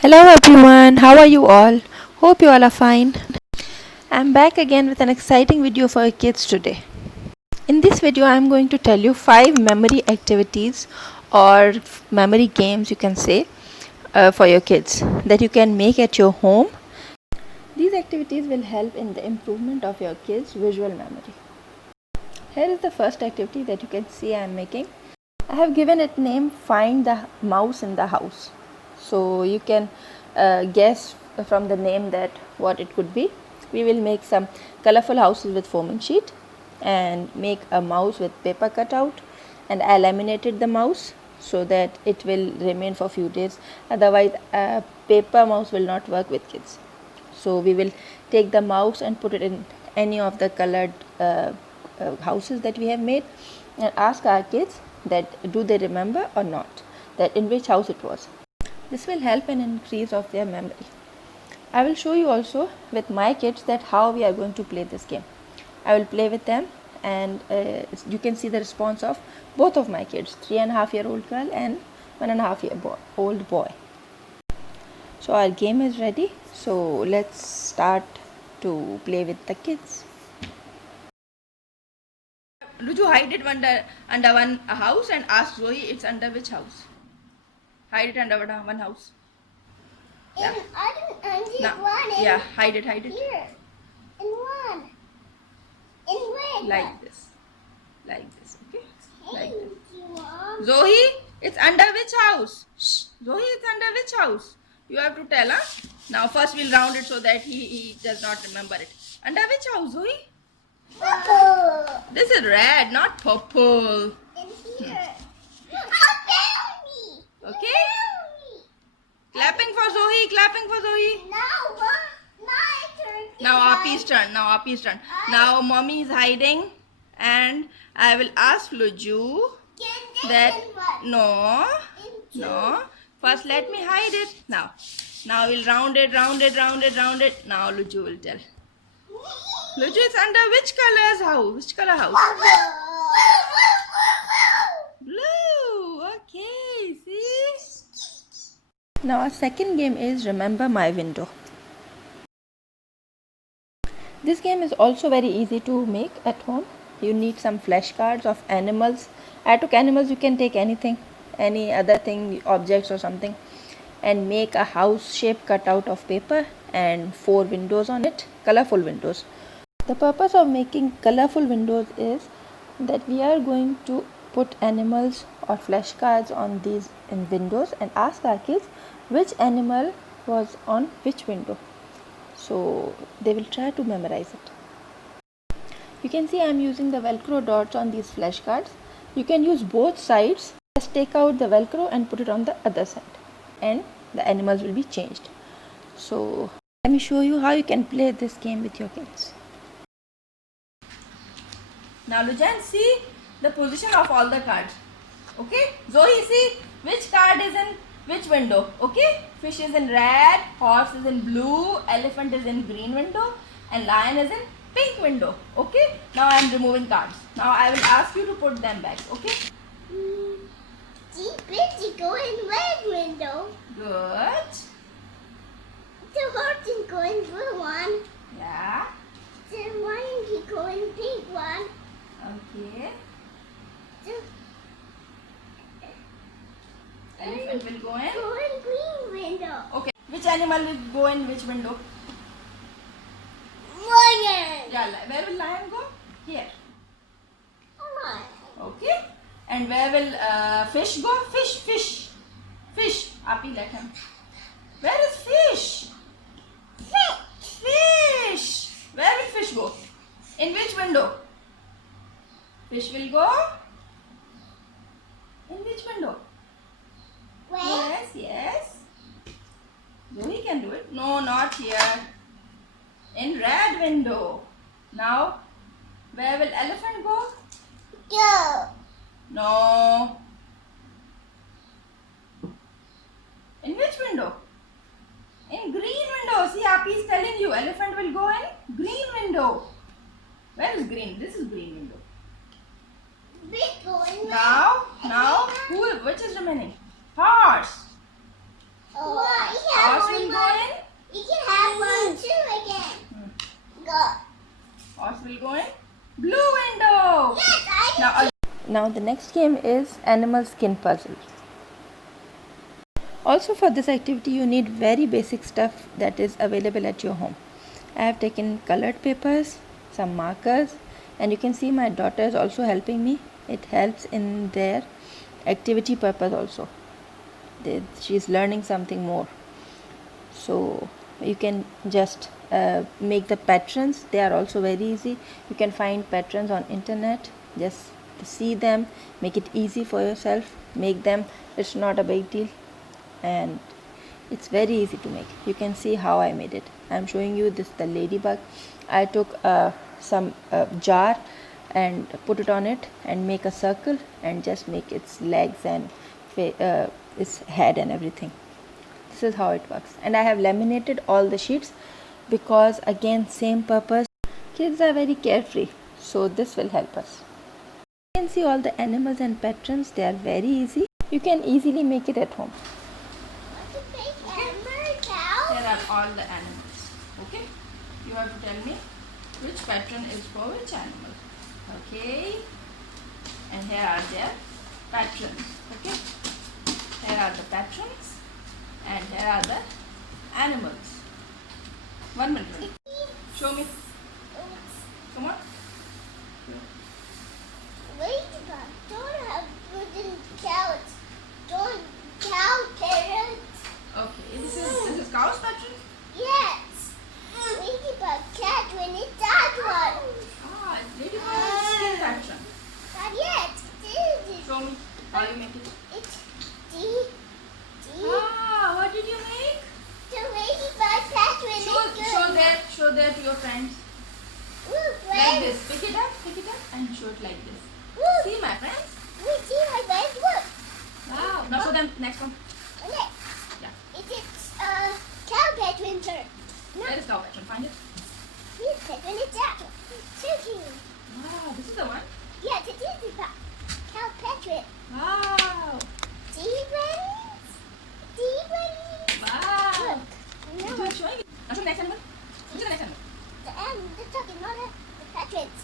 Hello everyone, how are you all? Hope you all are fine. I'm back again with an exciting video for your kids today. In this video, I'm going to tell you 5 memory activities or memory games you can say for your kids that you can make at your home. These activities will help in the improvement of your kids' visual memory. Here is the first activity that you can see I'm making. I have given it name Find the Mouse in the House. So you can guess from the name that what it could be. We will make some colorful houses with foaming sheet and make a mouse with paper cutout, and I laminated the mouse so that it will remain for few days. Otherwise a paper mouse will not work with kids. So we will take the mouse and put it in any of the colored houses that we have made and ask our kids that do they remember or not, that in which house it was. This will help in increase of their memory. I will show you also with my kids that how we are going to play this game. I will play with them and you can see the response of both of my kids, 3.5-year-old girl and 1.5-year-old boy. So our game is ready. So let's start to play with the kids. Luju, hide it under one house and ask Zoe it's under which house. Hide it under one house. Yeah. I didn't No. one. Yeah, hide it. Here. In one. In red. Like this. Okay? Like Thank this. you, Mom. Zoe, it's under which house? Shh. Zoe, it's under which house? You have to tell, huh? Now first we'll round it so that he does not remember it. Under which house, Zoe? Purple. This is red, not purple. In here. Oh, found me. Okay? Found me. Clapping for Zoe, clapping for Zoe. Now, my turn. Now Api's turn. Now mommy is hiding and I will ask Luju that no. First let me hide it. Now we'll round it. Now Luju will tell. Luju is under which color's house? Which color house? Blue. Okay, see? Now our second game is Remember My Window. This game is also very easy to make at home. You need some flashcards of animals. I took animals, you can take anything, any other thing, objects or something, and make a house shape cut out of paper and 4 windows on it, colorful windows. The purpose of making colorful windows is that we are going to put animals or flashcards on these windows and ask our kids which animal was on which window. So they will try to memorize it. You can see I am using the velcro dots on these flashcards. You can use both sides. Just take out the velcro and put it on the other side and the animals will be changed. So let me show you how you can play this game with your kids. Now Lujan, see the position of all the cards. Okay? Zoe, see which card is in which window. Okay? Fish is in red, horse is in blue, elephant is in green window, and lion is in pink window. Okay? Now I am removing cards. Now I will ask you to put them back. Okay? Busy go in red window. Good. The horse is going blue one. Yeah. The lion is going pink one. Okay. The Elephant will go in. go in green window. Okay. Which animal will go in which window? Lion. Yeah. Where will lion go? Here. Alright. Okay. And where will fish go? Fish. Api, let him. Where is fish? Fish. Where will fish go? In which window? Fish will go in which window? Where? Yes. Zoe can do it. No, not here. In red window. Now, where will elephant go? Go. No. In which window? In green window. See, Api is telling you. Elephant will go in green window. Where is green? This is green window. Big go in red. Now, which is remaining? Horse. Oh, Horse Now the next game is animal skin puzzle. Also for this activity you need very basic stuff that is available at your home. I have taken colored papers, some markers, and you can see my daughter is also helping me. It helps in their activity purpose also. She's learning something more. So you can just make the patterns. They are also very easy. You can find patterns on internet. Just see them, make it easy for yourself, make them. It's not a big deal, and it's very easy to make. You can see how I made it. I'm showing you this, the ladybug. I took some jar and put it on it and make a circle and just make its legs and its head and everything. This is how it works. And I have laminated all the sheets because again same purpose. Kids are very carefree, so this will help us. You can see all the animals and patterns. They are very easy. You can easily make it at home. Here are all the animals. Okay, you have to tell me which pattern is for which animal. Okay, and here are their patterns. Okay, here are the patterns and here are the animals. 1 minute. Show me. Come on. Ladybug, don't have wooden carrots. Don't cow carrots. Okay, this is cow's pattern. Yes. Ladybug, cat, when it's that one. Ah, ladybug skin pattern. Not yet. This is Show me how you make it. it's D. Ah, what did you make? The ladybug cat when it's good. Show that to your friends. Look, Like friends. this. Pick it up and show it like this. Look. See my friends? We see my friends. Look. Wow. Now show them next one. Okay. Yeah. It's cow pattern turn. Where is cow pattern? Find it. This pattern is that one. So cute. Wow, this is the one. Yes, it is the cow pattern. Wow. Demons. Demons. Wow. Look. You No. are showing it. Now show the next animal. Which is the next animal? The talking not the patrons.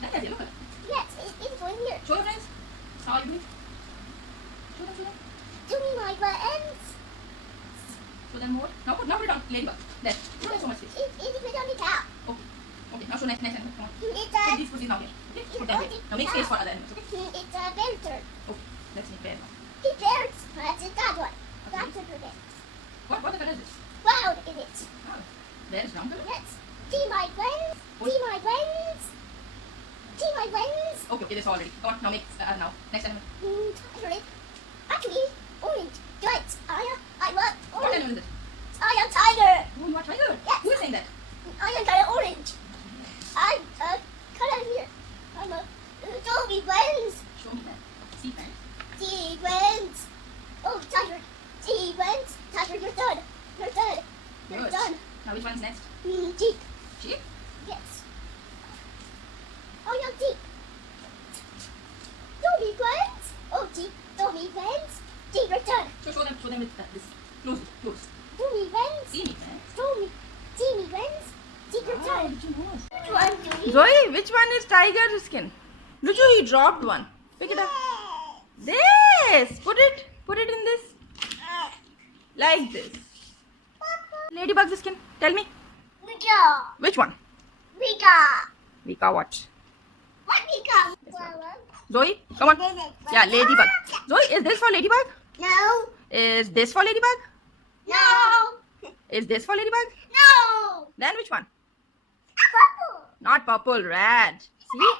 That is it. Look at it. Yes, it's going here. Show your friends. How are you doing? Show them. Do me my buttons. Show them more. Now put it on ladybug. There. Show them so much space. It's put on the cow. Okay. Okay. Now show next animal. Come on. It's Put these now here. Okay. Put them here. Now make space for other animals. Okay. it's a bear turn. Okay. Let's make bear now. The bears. That's that one. That's a bear. What the color is this? Cloud is it. Oh, bear is brown color. Yes. See my friends. See my friends. See my friends. Okay, this already. Come on, now make now. Next animal. Actually, orange. Right. I want What orange. animal is it? I am tiger. Oh, you are tiger. Yes. Who is saying that? I am tiger orange. I'm color here. I'm a Toby friends. Show me that. Okay, see friends. See friends. Oh, tiger. See friends. Tiger, you're done. You're done. You're Good. done. Now which one's next? Jeep. Sheep? Yes. Oh, no, Jeep. Toby friends. Oh, Jeep. Toby friends. Jeep, you're done. Show them with this. Close. Toby friends. See me friends. Toby. See me friends. Jeep, you're Wow, done. Luju knows. Which one do you? Zoe, which one is tiger skin? Luju, he dropped one. Pick it up. This. Put it in this. Like this. Ladybug's skin. Tell me. Vika. Which one? Vika. Vika what? What Vika? Zoe, come on. Yeah, ladybug. Zoe, is this for ladybug? No. Is this for ladybug? No. Is this for ladybug? No. Then which one? Purple. Not purple, red. See?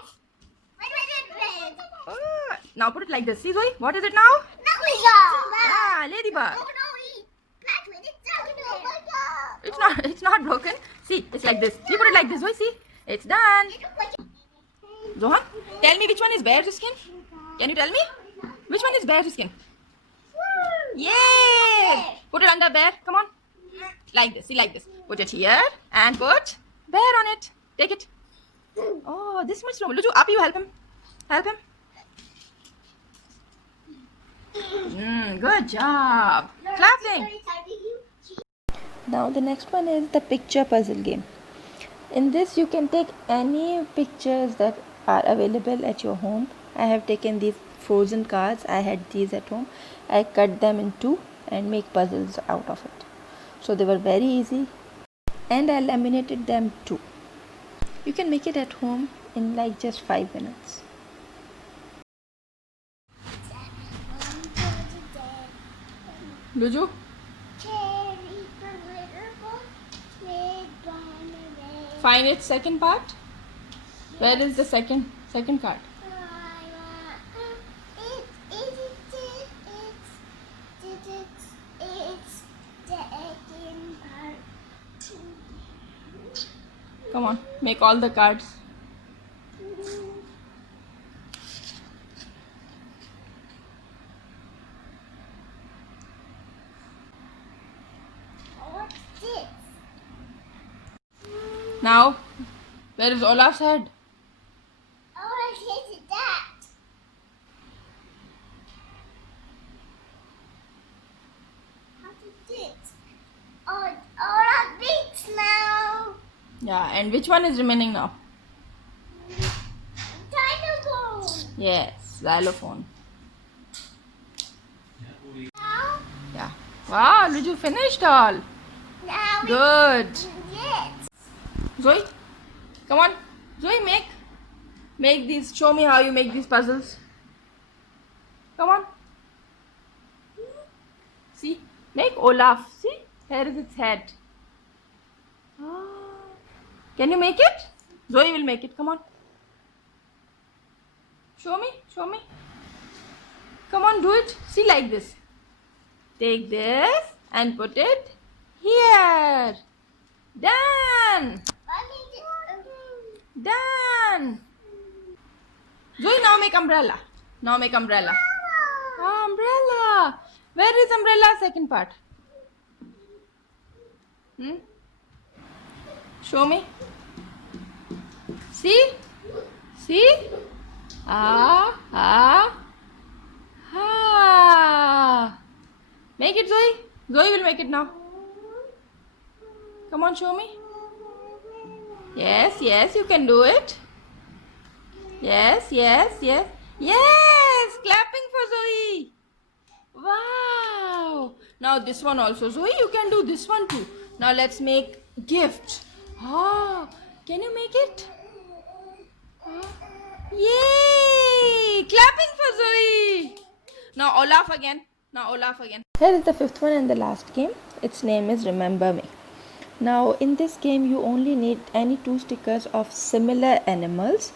Red. Oh, now put it like this. See, Zoe? What is it now? No, Vika. Ah, ladybug. Oh, no, It's not broken. See, it's like this. You put it like this, Zoe. See? It's done. Zohan, tell me which one is bear's skin? Can you tell me? Which one is bear's skin? Yay! Put it under bear. Come on. Like this. See, like this. Put it here and put bear on it. Take it. Oh, this much slow. Luju, up you help him. Help him. Good job. Clapping. Now the next one is the picture puzzle game. In this you can take any pictures that are available at your home I have taken these frozen cards. I had these at home. I cut them in two and make puzzles out of it. So they were very easy, and I laminated them too. You can make it at home in like just 5 minutes. Luju? Find its second part. Where is the second card? Come on, make all the cards. What's this? Now, where is Olaf's head? Oh, what is that? How did it? Oh, that beats now. Yeah, and which one is remaining now? Dinosaur. Yes, xylophone. Now, Yeah. Wow, Luju finished all. now Good. yes. Zoe, come on. Zoe, make these. Show me how you make these puzzles. Come on. See, make Olaf. See, here is its head. Ah. Can you make it? Zoe will make it. Come on. Show me. Come on, do it. See, like this. Take this and put it here. Done. Done. Zoe, now make umbrella. Ah, umbrella. Where is umbrella second part? Show me. See? Ah. Make it, Zoe. Zoe will make it now. Come on, show me. Yes, you can do it. Yes. Clapping for Zoe. Wow. Now this one also. Zoe, you can do this one too. Now let's make gift. Oh, can you make it? Yay! Clapping for Zoe. Now Olaf again. Here is the fifth one and the last game. Its name is Remember Me. Now in this game you only need any two stickers of similar animals.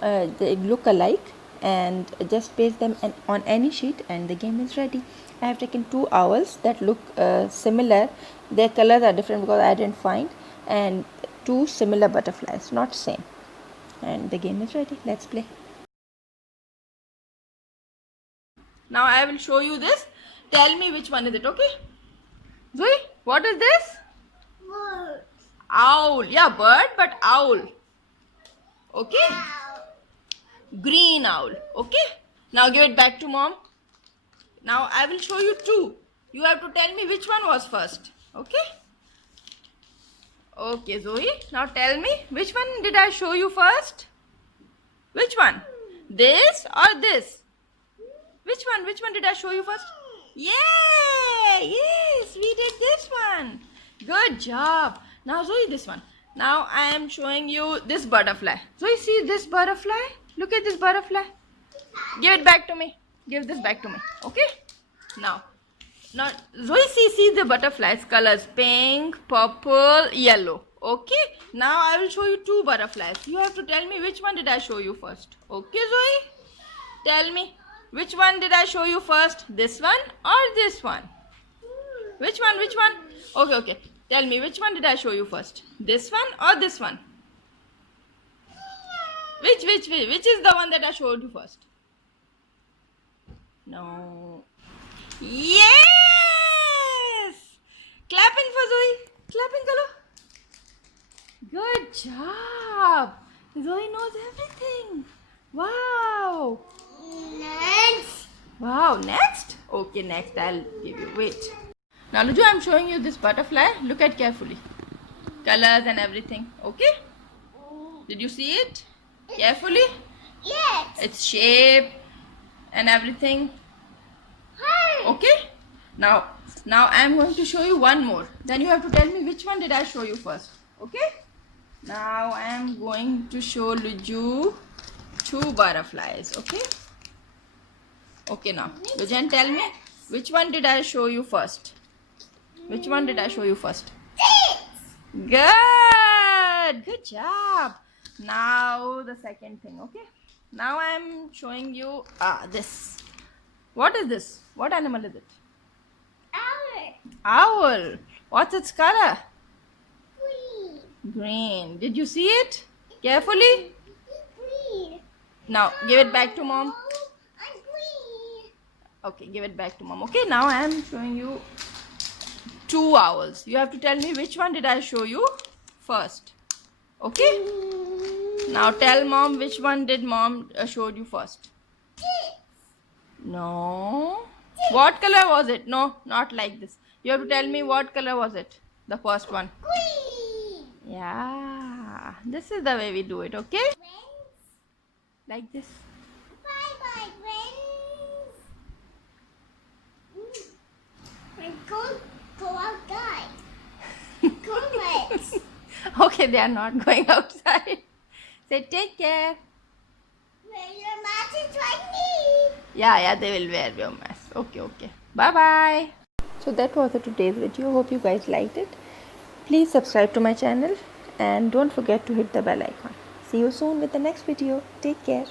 They look alike, and just paste them on any sheet and the game is ready. I have taken two owls that look similar. Their colors are different because I didn't find, and two similar butterflies, not same. And the game is ready. Let's play. Now I will show you this. Tell me which one is it, okay? Zoe, what is this? Bird. Owl. Yeah, bird, but owl. Okay? Green owl. Okay? Now give it back to mom. Now I will show you two. You have to tell me which one was first. Okay? Okay, Zoe. Now tell me, which one did I show you first? Which one? This or this? Which one did I show you first? Yay! Yes, we did this one. Good job. Now Zoe, this one. Now I am showing you this butterfly. Zoe, see this butterfly? Look at this butterfly. Give it back to me. Give this back to me. Okay? Now Zoe, see the butterflies colors: pink, purple, yellow. Okay? Now I will show you two butterflies. You have to tell me which one did I show you first. Okay, Zoe? Tell me, which one did I show you first? This one or this one? Which one? Okay. Tell me, which one did I show you first? This one or this one? Which is the one that I showed you first? No. Yes! Clapping for Zoe. Clapping, karo. Good job. Zoe knows everything. Wow. Next. Wow, next? Okay, next I'll give you. Wait. Now, Luju, I'm showing you this butterfly. Look at carefully. Colors and everything. Okay? Did you see it? Carefully? Yes. its shape and everything. Hi. Okay? Now I am going to show you one more. Then you have to tell me which one did I show you first. Okay? Now I am going to show Luju two butterflies. Okay? Okay, now Lujan, tell me which one did I show you first? Which one did I show you first? This. Good job. Now the second thing. Okay? Now I am showing you this. What is this? What animal is it? Owl. Owl. What's its color? Green. Green. Did you see it? Carefully. Green. Now give it back to mom. I'm green. Okay, give it back to mom. Okay, now I am showing you two owls. You have to tell me which one did I show you first. Okay? Now tell mom which one did mom showed you first. No. What color was it? No, not like this. You have to tell me what color was it. The first one. Green. Yeah. This is the way we do it, okay? Friends. Like this. Bye bye, friends. And go outside. Go let's. Okay, they are not going outside. Say take care. Wear your matches like me. Yeah, they will wear your mask. Okay. Bye bye. So that was today's video. Hope you guys liked it. Please subscribe to my channel and don't forget to hit the bell icon. See you soon with the next video. Take care.